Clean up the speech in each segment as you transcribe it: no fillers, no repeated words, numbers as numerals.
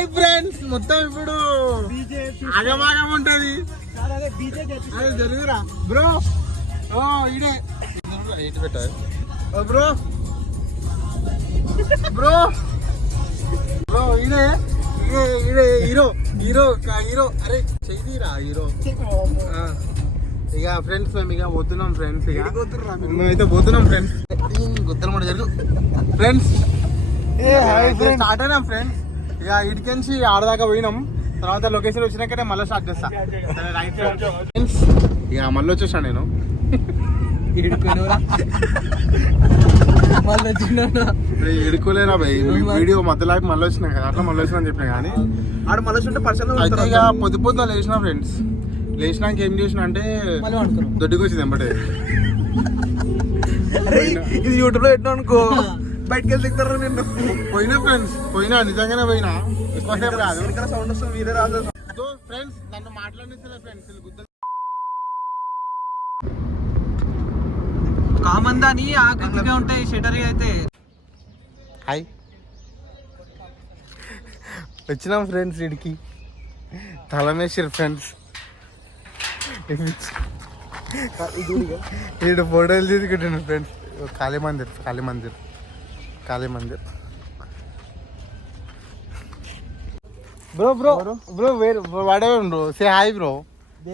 Hi friends, మొత్తం ఇప్పుడు ఆగమాగం ఉంటది. అదే జరుగురా బ్రో. ఓ ఇడే పెట్టారు బ్రో. బ్రో బ్రో ఇడే ఇడే హీరో హీరో హీరో. అరే చెయ్యిరా హీరో. ఇక ఫ్రెండ్స్ మేము ఇక పోతున్నాం ఫ్రెండ్స్. ఇక మేమైతే పోతున్నాం ఫ్రెండ్స్. గుద్దలు కూడా జరుగు ఫ్రెండ్స్. స్టార్ట్ అయినాం ఫ్రెండ్స్. ఇక ఇటుకెంచి ఆడదాకా పోయినాం. తర్వాత లొకేషన్ వచ్చినాకనే మళ్ళీ స్టార్ట్ చేస్తా. ఫ్రెండ్స్ ఇక మళ్ళీ వచ్చేసాను నేను. ఎడుకోలేరా భయ్, వీడియో మధ్యలో మళ్ళీ వచ్చినా కదా, అట్లా మళ్ళీ వచ్చినా అని చెప్పినా కానీ ఆడ మళ్ళీ వచ్చినట్టే పర్సనల్. అయితే ఇక పొద్దు పొద్దున లేచినా ఫ్రెండ్స్. లేచినాక ఏం చేసిన అంటే దొడ్డికి వచ్చింది వెంబటే. ఇది యూట్యూబ్ లో ఎట్లా అనుకో బయటకి వెళ్ళి దిగుతారు నిన్ను. పోయినా ఫ్రెండ్స్, పోయినా నిజంగానే పోయినా. ఎక్కువసేపు రాదు, సౌండ్ వస్తుంది మీరే రాదు ఫ్రెండ్స్. నన్ను మాట్లాడిస్తలే ఫ్రెండ్స్. కామందాని ఆకృతిగా ఉంటాయి షటర్ అయితే. హాయ్ వచ్చినాం ఫ్రెండ్స్. ఇడికి తలమేసిరు ఫ్రెండ్స్. ఈడు ఫోటోలు తీసుకుంటున్నాను friends. Kali Mandir Kali Mandir Kali Mandir. Bro bro bro వాడేవాడు bro. Say hi bro.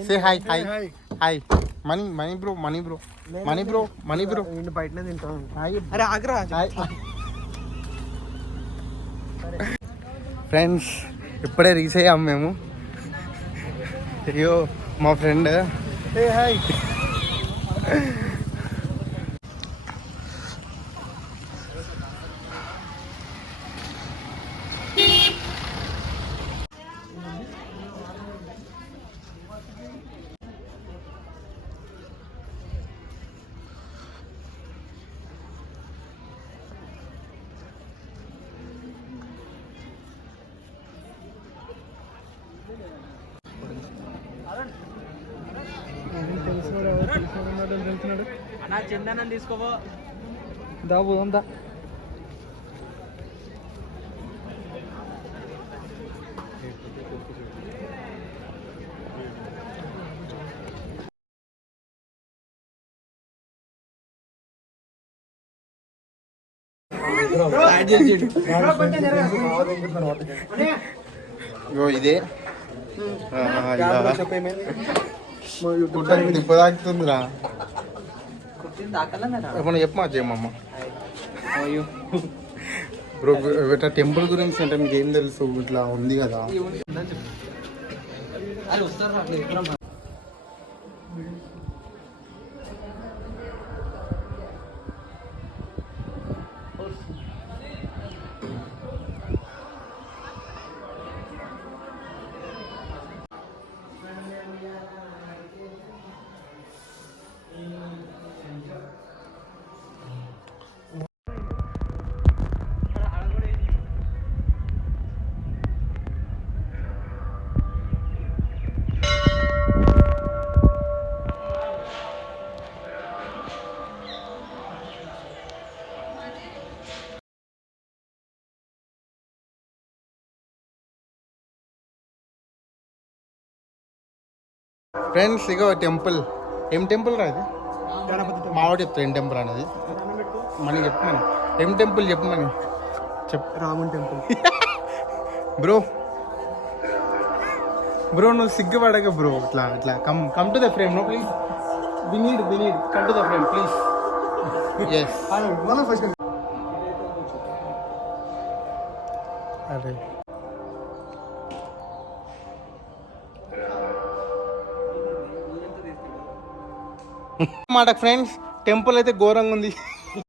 Say hi hi hi. Money money bro money bro money bro money bro. బయటనే తింటాం. అరే ఆగ్రా ఫ్రెండ్స్. ఇప్పుడే రీచ్ అయ్యాం మేము. అయ్యో మా ఫ్రెండ్. ఏ హాయ్. నా చందనం తీసుకోవో. దా పోదాం దా. ఇదే తిప్పదాకుతుందిరా. ఏమన్నా చెప్పమా చేయమమ్మ. బ్రో ఇట్లా టెంపుల్ గురించి అంటే మీకు ఏం తెలుసు? ఇట్లా ఉంది కదా. ఫ్రెండ్స్ ఇక టెంపుల్. ఏం టెంపుల్ రా ఇది? మావాడు చెప్తా ఏం టెంపుల్ అనేది. మనకి చెప్పమని ఏం టెంపుల్ చెప్పమని రామున్ టెంపుల్. బ్రో బ్రో నువ్వు సిగ్గుపడక బ్రో. ఇట్లా ఇట్లా come to the frame. No please. We need come to the frame please. Yes అరే మాట ఫ్రెండ్స్. టెంపుల్ అయితే ఘోరంగా ఉంది.